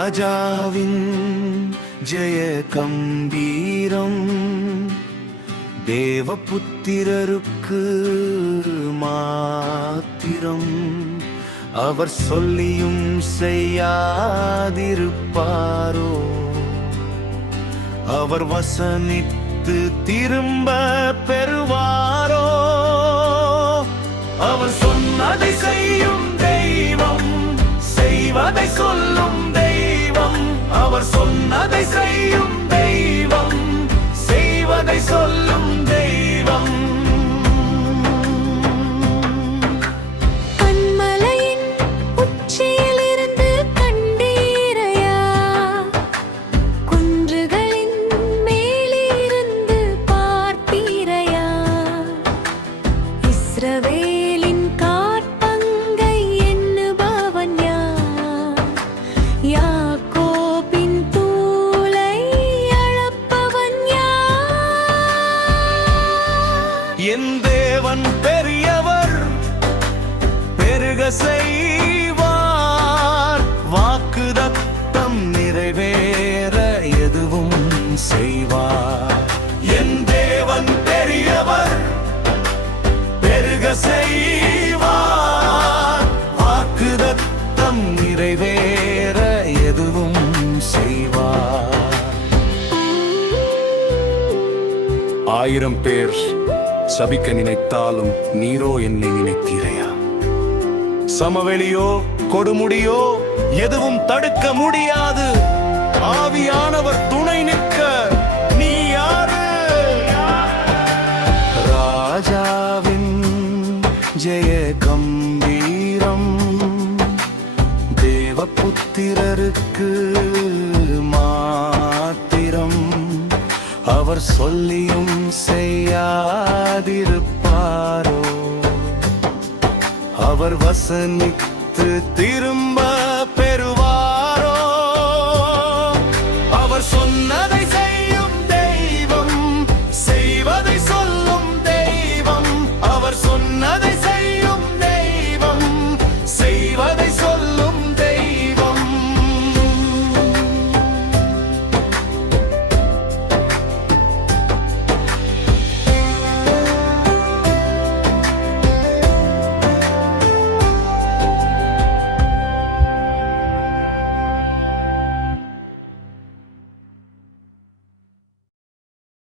ராஜாவின் ஜெய கம்பீரம் தேவபுத்திரருக்கு மாத்திரம். அவர் சொல்லியும் செய்யாதிருப்பாரோ? அவர் வசனித்து திரும்ப பெறுவாரோ? அவர் சொன்னதை செய்யும் தெய்வம், செய்வதை சொல்லும் தெய்வம். அவர் சொன்னதை செய்யும் தெய்வம், செய்வதை சொல்லும் தெய்வம். கண்மலையின் உச்சியிலிருந்து கண்டீரையா? குன்றுகளின் மேலிருந்து பார்த்தீரையா? இஸ்ரவேலின் காற்பங்கை எண்ணுபவன் யார்? யாக்கோபின் தூளை அளப்பவன் யார்? என் தேவன் பெரியவர், பெருக செய்வார். வாக்குதத்தம் நிறைவேற எதுவும் செய்வார். என் தேவன் பெரியவர், பெருக செய்வார். வாக்குதத்தம் நிறைவேற எதுவும் செய்வார். 1000 பேர் சபிக்க நினைத்தாலும் நீரோ என்னை நினைத்தீரையா? சமவெளியோ கொடுமுடியோ எதுவும் தடுக்க முடியாது. ஆவியானவர் துணை நிற்க நீ யாரு? ராஜாவின் ஜெய கம்பீரம் தேவபுத்திரருக்கு மாத்திரம். அவர் சொல்லியும் செய்யாதிருப்பாரோ? அவர் வசனித்து திரும்ப